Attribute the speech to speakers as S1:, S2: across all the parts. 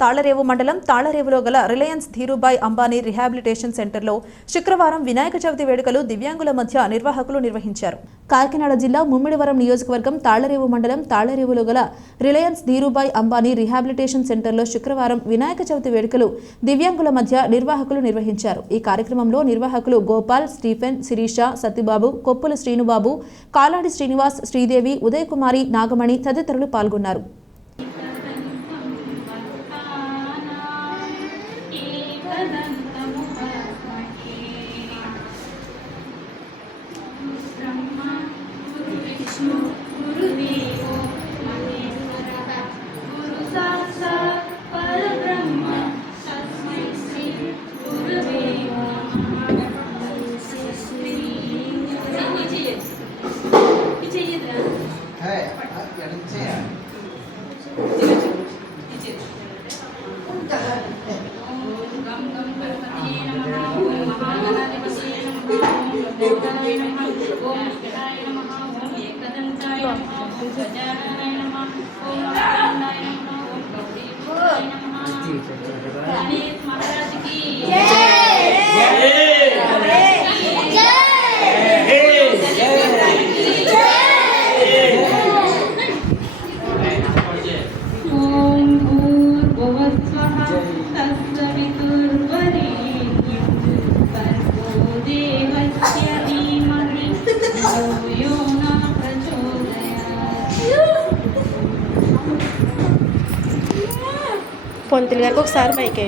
S1: తాళరేవు మండలం తాళరేవులో గల Reliance Dhirubhai Ambani rehabilitation సెంటర్లో శుక్రవారం వినాయక చవితి వేడుకలు దివ్యాంగుల మధ్య నిర్వాహకులు నిర్వహించారు. కాకినాడ జిల్లా ముమ్మిడివరం నియోజకవర్గం తాళరేవు మండలం తాళరేవులో గల రిలయన్స్ ధీరుబాయ్ అంబానీ రిహాబిలిటేషన్ సెంటర్లో శుక్రవారం వినాయక చవితి వేడుకలు దివ్యాంగుల మధ్య నిర్వాహకులు నిర్వహించారు. ఈ కార్యక్రమంలో నిర్వాహకులు గోపాల్ స్టీఫెన్ శిరీష సత్యబాబు కొప్పుల శ్రీనుబాబు కాలాడి శ్రీనివాస్ శ్రీదేవి ఉదయకుమారి నాగమణి తదితరులు పాల్గొన్నారు.
S2: Thank you. शिवाय नमः। ओम ओम एकदंताय नमः। ओम ओम
S3: పొంతులు గారికి ఒకసారి మైక్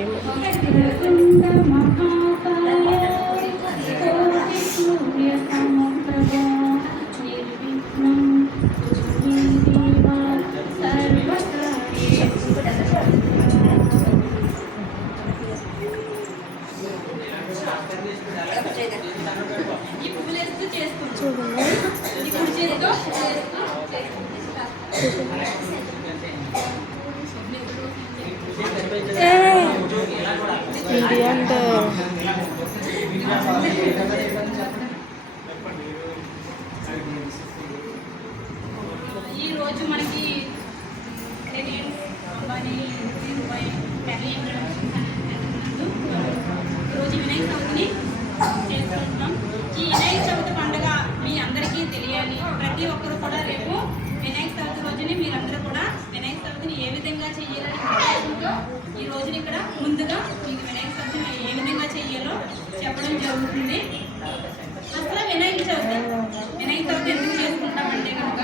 S3: చూడండి ఇండియా అంటే uh,
S2: ఈ రోజు మనకి రిలయన్స్ అంబానీ ఈరోజు వినాయక చవితిని చేసుకుంటున్నాం. ఈ వినాయక చవితి పండుగ మీ అందరికీ తెలియాలి. ప్రతి ఒక్కరు కూడా రేపు వినాయక చవితి రోజుని మీరందరూ కూడా వినాయక చవితిని ఏ విధంగా చేయాలని ఈ రోజున ఇక్కడ ముందుగా మీకు వినాయక ఏ విధంగా చేయాలో చెప్పడం జరుగుతుంది. అసలు వినాయక చవితి వినాయక చవితి ఎందుకు చేసుకుంటామంటే కనుక?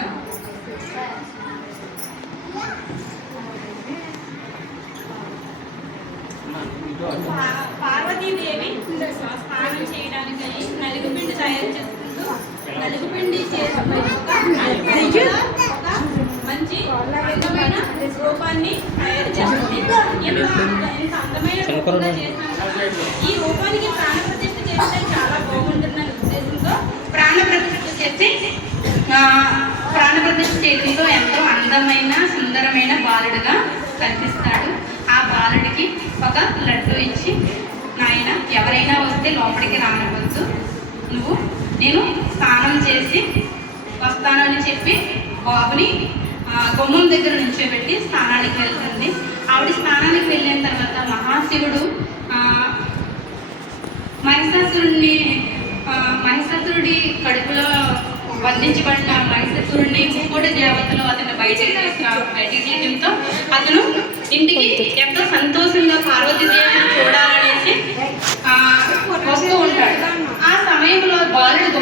S2: పార్వతీదేవి స్నానం చేయడానికి నలుగుపిండి తయారు చేసుకుంటూ నలుగుపిండి చేసుకుని రూపాన్ని తయారు చేస్తుంది ఎంత ఎంత అందమైన రూపంగా ఈ రూపానికి ప్రాణ ప్రతిష్ఠ చేస్తే చాలా బాగుంటుందనే ఉద్దేశంతో ప్రాణ ప్రతిష్ఠ చేసి ప్రాణ ప్రతిష్ఠ చేయడంతో ఎంతో అందమైన సుందరమైన బాలుడుగా కనిపిస్తాడు. ఆ బాలుడికి ఒక లడ్డు ఇచ్చి నాయన ఎవరైనా వస్తే లోపలికి రానివ్వద్దు. నువ్వు నేను స్నానం చేసి వస్తానని చెప్పి బాబుని కొమ్మం దగ్గర నుంచో పెట్టి స్నానానికి వెళ్తుంది. ఆవిడ స్నానానికి వెళ్ళిన తర్వాత మహాశివుడు మహిషాసురుణ్ణి మహిషాసురుడి కడుపులో బంధించబడిన మహిషాసురుణ్ణి ఇంకోటి దేవతలు అతను బయటికి బయటికి అతను ఇంటికి ఎంతో సంతోషంగా పార్వతి చూడాలనేసి వస్తూ ఉంటాడు. ఆ సమయంలో బాలుడు